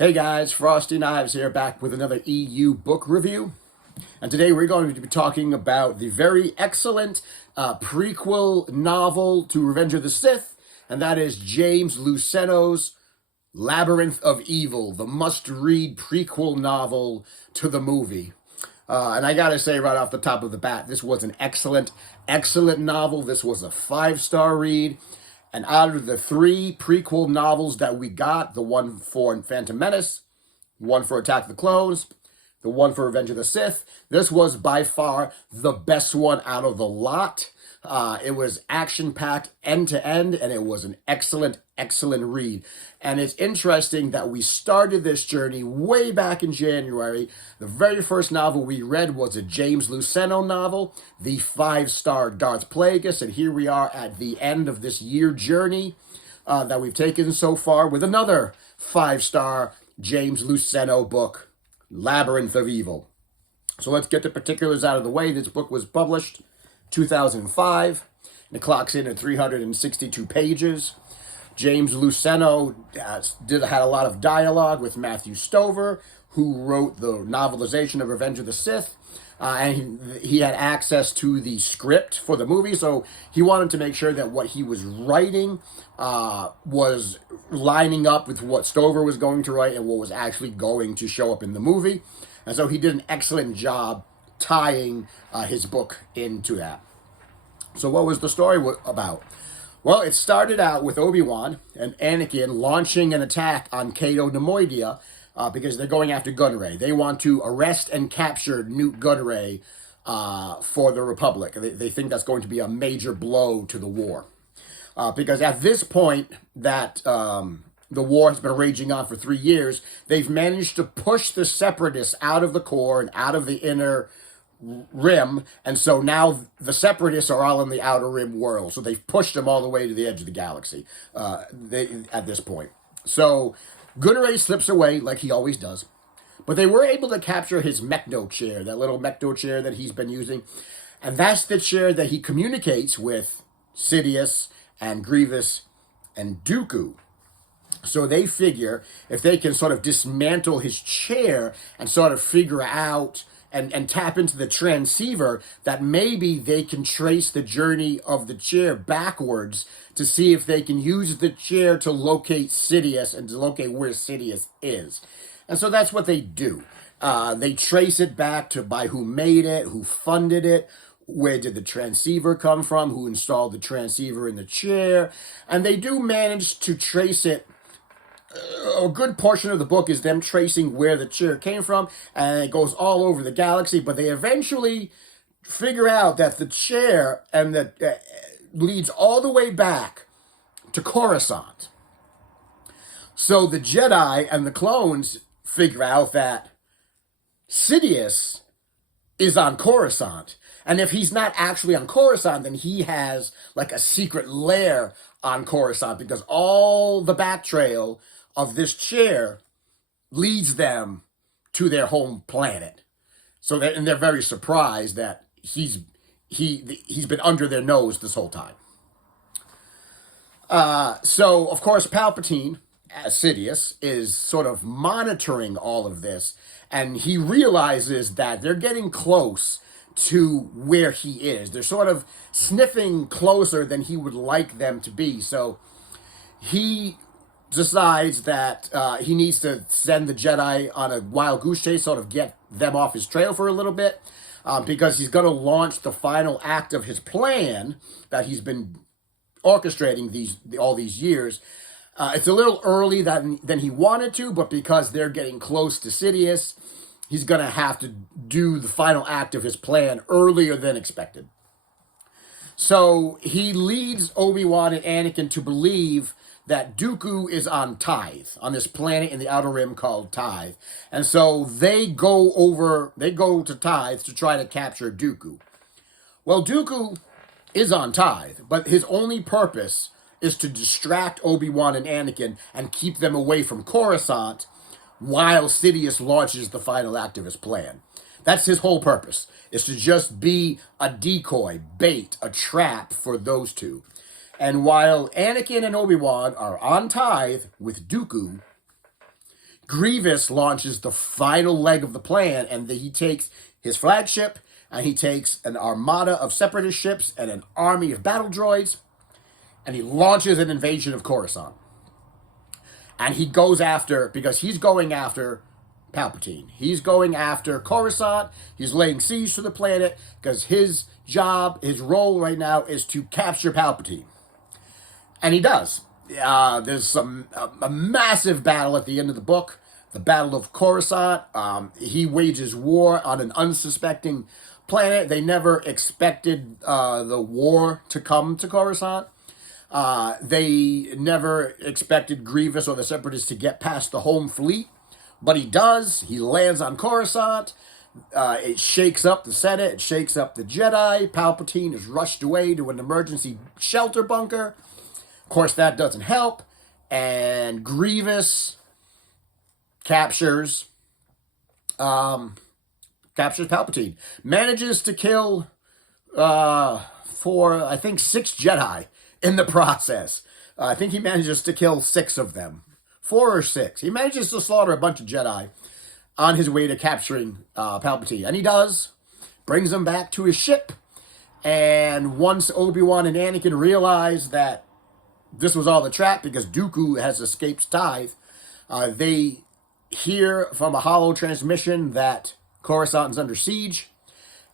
Hey guys, Frosty Knives here, back with another EU book review. And today we're going to be talking about the very excellent prequel novel to Revenge of the Sith, and that is James Luceno's Labyrinth of Evil, the must-read prequel novel to the movie. And I gotta say right off the top of the bat, this was an excellent novel. This was a 5-star read. And out of the 3 prequel novels that we got, the one for Phantom Menace, one for Attack of the Clones, the one for Revenge of the Sith, this was by far the best one out of the lot. It was action-packed end to end, and it was an excellent read. And it's interesting that we started this journey way back in January. The very first novel we read was a James Luceno novel, the 5-star Darth Plagueis, and here we are at the end of this year journey that we've taken so far with another 5-star James Luceno book, Labyrinth of Evil. So let's get the particulars out of the way. This book was published 2005, and it clocks in at 362 pages. James Luceno had a lot of dialogue with Matthew Stover, who wrote the novelization of Revenge of the Sith, and he had access to the script for the movie, so he wanted to make sure that what he was writing was lining up with what Stover was going to write and what was actually going to show up in the movie. And so he did an excellent job tying his book into that. So what was the story about? Well, it started out with Obi-Wan and Anakin launching an attack on Cato Nemoidia because they're going after Gunray. They want to arrest and capture Newt Gunray for the Republic. They think that's going to be a major blow to the war. Because at this point that the war has been raging on for 3 years, they've managed to push the Separatists out of the core and out of the inner rim, and so now the Separatists are all in the outer rim world. So they've pushed them all the way to the edge of the galaxy at this point. So Gunray slips away like he always does, but they were able to capture his Mechno chair, that little Mechno chair that he's been using, and that's the chair that he communicates with Sidious and Grievous and Dooku. So they figure if they can sort of dismantle his chair and sort of figure out and tap into the transceiver, that maybe they can trace the journey of the chair backwards to see if they can use the chair to locate Sidious and to locate where Sidious is. And so that's what they do. They trace it back to by who made it, who funded it, where did the transceiver come from, who installed the transceiver in the chair, and they do manage to trace it. A good portion of the book is them tracing where the chair came from, and it goes all over the galaxy, but they eventually figure out that the chair and that leads all the way back to Coruscant. So the Jedi and the clones figure out that Sidious is on Coruscant, and if he's not actually on Coruscant, then he has like a secret lair on Coruscant, because all the back trail of this chair leads them to their home planet. So they're very surprised that he's been under their nose this whole time. So of course Palpatine, as Sidious, is sort of monitoring all of this, and he realizes that they're getting close to where he is. They're sort of sniffing closer than he would like them to be. So he decides that he needs to send the Jedi on a wild goose chase, sort of get them off his trail for a little bit, because he's going to launch the final act of his plan that he's been orchestrating all these years. It's a little early than he wanted to, but because they're getting close to Sidious, he's going to have to do the final act of his plan earlier than expected. So he leads Obi-Wan and Anakin to believe that Dooku is on Tithe, on this planet in the Outer Rim called Tithe. And so they go to Tithe to try to capture Dooku. Well, Dooku is on Tithe, but his only purpose is to distract Obi-Wan and Anakin and keep them away from Coruscant while Sidious launches the final act of his plan. That's his whole purpose, is to just be a decoy, bait, a trap for those two. And while Anakin and Obi-Wan are on Tithe with Dooku, Grievous launches the final leg of the plan, and he takes his flagship, and he takes an armada of separatist ships and an army of battle droids, and he launches an invasion of Coruscant. And he goes after, because he's going after Palpatine. He's going after Coruscant. He's laying siege to the planet because his job, his role right now is to capture Palpatine. And he does. There's a massive battle at the end of the book, the Battle of Coruscant. He wages war on an unsuspecting planet. They never expected the war to come to Coruscant. They never expected Grievous or the Separatists to get past the home fleet. But he does. He lands on Coruscant. It shakes up the Senate. It shakes up the Jedi. Palpatine is rushed away to an emergency shelter bunker. Of course, that doesn't help. And Grievous captures Palpatine. Manages to kill 6 Jedi in the process. I think he manages to kill 6 of them. 4 or 6. He manages to slaughter a bunch of Jedi on his way to capturing Palpatine. And he does. Brings him back to his ship. And once Obi-Wan and Anakin realize that this was all a trap because Dooku has escaped Tithe, they hear from a holo transmission that Coruscant is under siege.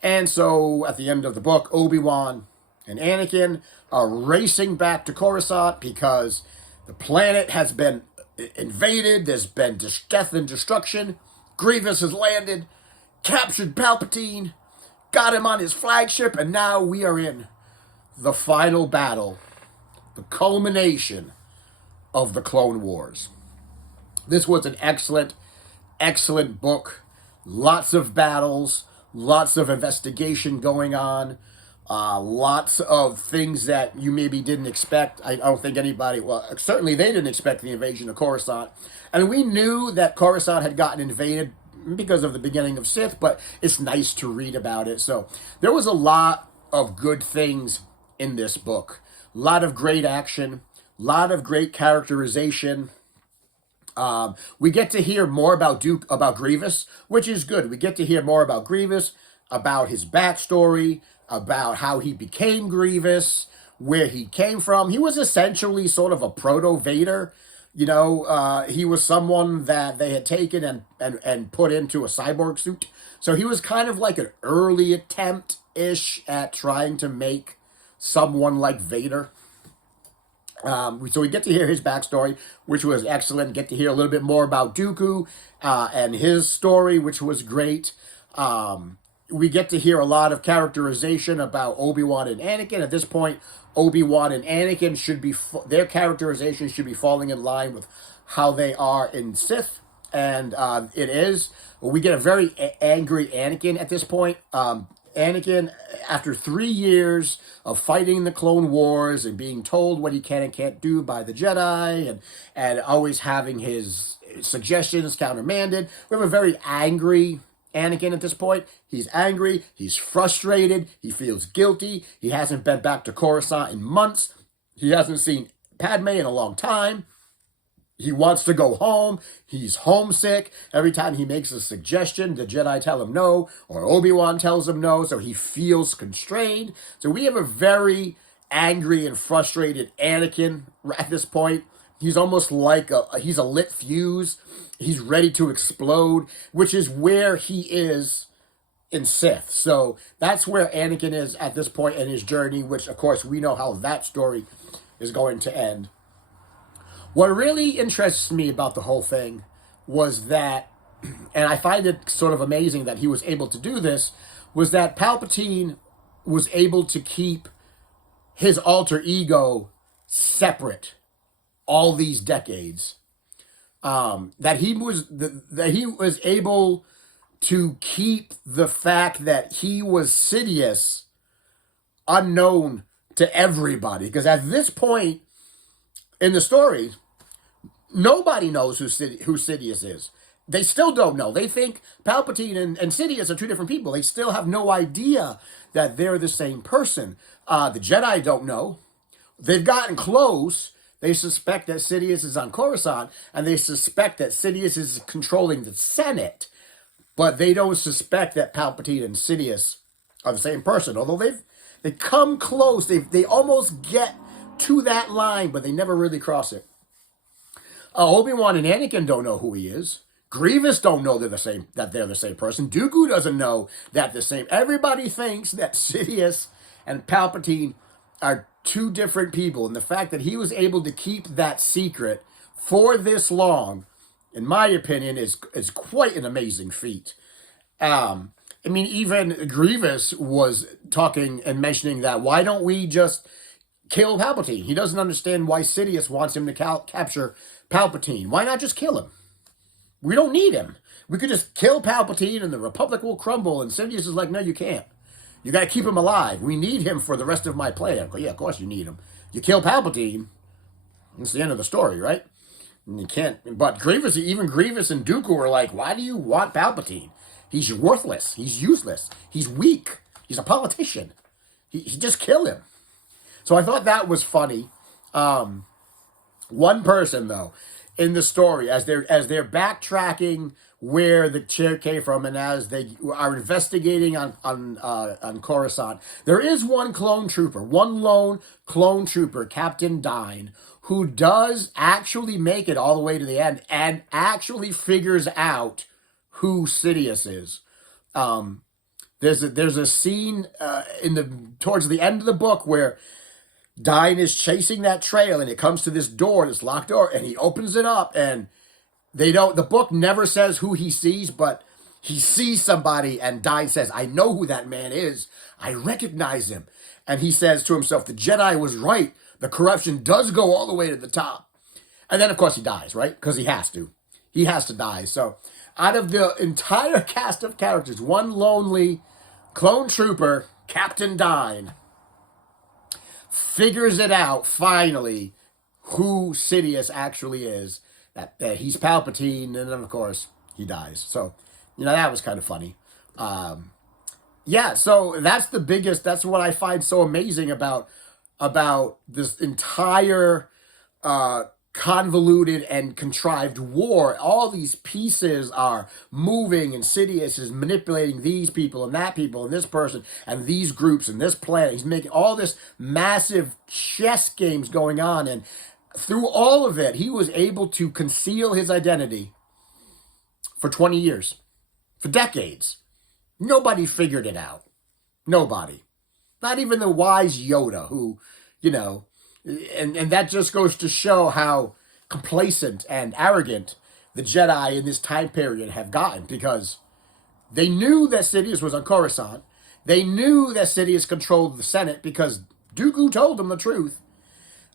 And so at the end of the book, Obi-Wan and Anakin are racing back to Coruscant because the planet has been invaded. There's been death and destruction. Grievous has landed, captured Palpatine, got him on his flagship, and now we are in the final battle, the culmination of the Clone Wars. This was an excellent, excellent book. Lots of battles, lots of investigation going on. Lots of things that you maybe didn't expect. I don't think anybody, well, certainly they didn't expect the invasion of Coruscant. And we knew that Coruscant had gotten invaded because of the beginning of Sith, but it's nice to read about it. So there was a lot of good things in this book. A lot of great action, a lot of great characterization. We get to hear more about Grievous, which is good. We get to hear more about Grievous, about his backstory, about how he became Grievous, where he came from. He was essentially sort of a proto-Vader. You know, he was someone that they had taken and put into a cyborg suit. So he was kind of like an early attempt-ish at trying to make someone like Vader. So we get to hear his backstory, which was excellent. Get to hear a little bit more about Dooku and his story, which was great. We get to hear a lot of characterization about Obi-Wan and Anakin. At this point, Obi-Wan and Anakin their characterization should be falling in line with how they are in Sith. And it is. We get a very angry Anakin at this point. Anakin, after 3 years of fighting the Clone Wars and being told what he can and can't do by the Jedi and always having his suggestions countermanded, we have a very angry Anakin at this point. He's angry, he's frustrated, he feels guilty, he hasn't been back to Coruscant in months, he hasn't seen Padme in a long time. He wants to go home. He's homesick. Every time he makes a suggestion, the Jedi tell him no, or Obi-Wan tells him no, so he feels constrained. So we have a very angry and frustrated Anakin at this point. He's almost like he's a lit fuse. He's ready to explode, which is where he is in Sith. So that's where Anakin is at this point in his journey, which, of course, we know how that story is going to end. What really interests me about the whole thing was that, and I find it sort of amazing that he was able to do this, was that Palpatine was able to keep his alter ego separate all these decades. That he was able to keep the fact that he was Sidious unknown to everybody. Because at this point in the story, nobody knows who Sidious is. They still don't know. They think Palpatine and Sidious are two different people. They still have no idea that they're the same person. The Jedi don't know. They've gotten close. They suspect that Sidious is on Coruscant, and they suspect that Sidious is controlling the Senate, but they don't suspect that Palpatine and Sidious are the same person. Although they come close, they almost get to that line, but they never really cross it. Obi-Wan and Anakin don't know who he is. Grievous don't know that they're the same person. Dooku doesn't know that the same. Everybody thinks that Sidious and Palpatine are two different people, and the fact that he was able to keep that secret for this long, in my opinion, is quite an amazing feat. I mean, even Grievous was talking and mentioning that, why don't we just kill Palpatine? He doesn't understand why Sidious wants him to capture Palpatine. Why not just kill him? We don't need him. We could just kill Palpatine and the Republic will crumble. And Sidious is like, no, you can't. You got to keep him alive. We need him for the rest of my plan. Yeah, of course you need him. You kill Palpatine, it's the end of the story, right? And you can't. But even Grievous and Dooku were like, why do you want Palpatine? He's worthless. He's useless. He's weak. He's a politician. He just kill him. So I thought that was funny. One person, though, in the story, as they're backtracking where the chair came from, and as they are investigating on Coruscant, there is one lone clone trooper, Captain Dine, who does actually make it all the way to the end and actually figures out who Sidious is. There's a scene towards the end of the book where Dine is chasing that trail, and it comes to this door, this locked door, and he opens it up, and the book never says who he sees, but he sees somebody, and Dine says, I know who that man is. I recognize him. And he says to himself, the Jedi was right. The corruption does go all the way to the top. And then, of course, he dies, right? Because he has to. He has to die. So out of the entire cast of characters, one lonely clone trooper, Captain Dine, figures it out, finally, who Sidious actually is, that he's Palpatine, and then, of course, he dies. So, that was kind of funny. So that's what I find so amazing about this entire convoluted and contrived war. All these pieces are moving, and Sidious is manipulating these people and that people and this person and these groups and this planet. He's making all this massive chess games going on, and through all of it, he was able to conceal his identity for 20 years, for decades. Nobody figured it out. Nobody. Not even the wise Yoda, who, and that just goes to show how complacent and arrogant the Jedi in this time period have gotten, because they knew that Sidious was on Coruscant. They knew that Sidious controlled the Senate because Dooku told them the truth.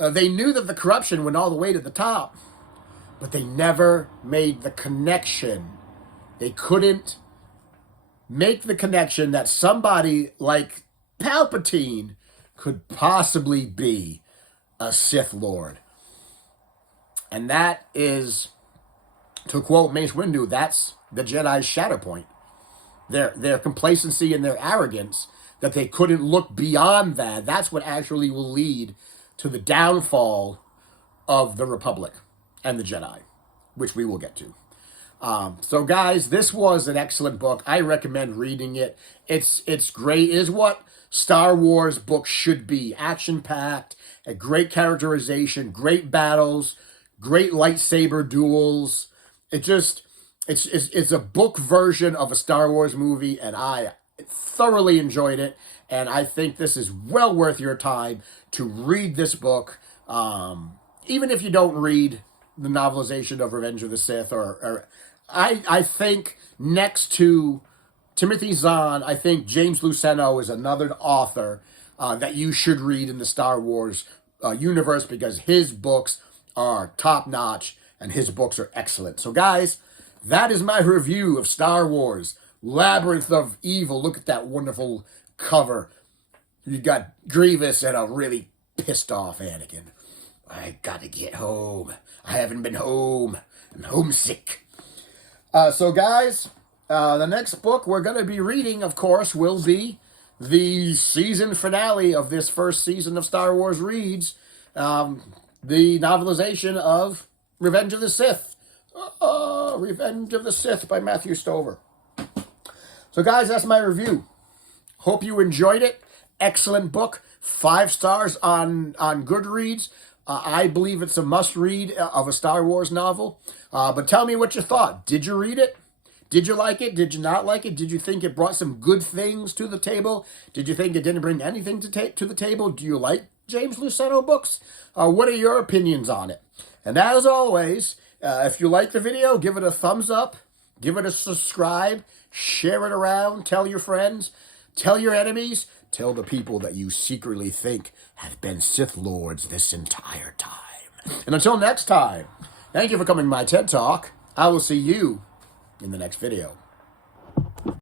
They knew that the corruption went all the way to the top, but they never made the connection. They couldn't make the connection that somebody like Palpatine could possibly be a Sith Lord. And that is, to quote Mace Windu, that's the Jedi's shadow point. Their complacency and their arrogance, that they couldn't look beyond that. That's what actually will lead to the downfall of the Republic and the Jedi, which we will get to. So guys, this was an excellent book. I recommend reading it. It's great. It is what Star Wars books should be. Action-packed, a great characterization, great battles, great lightsaber duels. It's a book version of a Star Wars movie, and I thoroughly enjoyed it. And I think this is well worth your time to read this book. Even if you don't read the novelization of Revenge of the Sith, or I think next to Timothy Zahn, I think James Luceno is another author that you should read in the Star Wars universe, because his books are top-notch and his books are excellent. So guys, that is my review of Star Wars Labyrinth of Evil. Look at that wonderful cover. You got Grievous and a really pissed off Anakin. I gotta get home. I haven't been home. I'm homesick. So guys, the next book we're going to be reading, of course, will be the season finale of this first season of Star Wars Reads. the novelization of Revenge of the Sith. Revenge of the Sith by Matthew Stover. So guys, that's my review. Hope you enjoyed it. Excellent book. 5 stars on Goodreads. I believe it's a must-read of a Star Wars novel. But tell me what you thought. Did you read it? Did you like it? Did you not like it? Did you think it brought some good things to the table? Did you think it didn't bring anything to the table? Do you like James Luceno books? What are your opinions on it? And as always, if you like the video, give it a thumbs up. Give it a subscribe. Share it around. Tell your friends. Tell your enemies. Tell the people that you secretly think have been Sith Lords this entire time. And until next time, thank you for coming to my TED Talk. I will see you in the next video.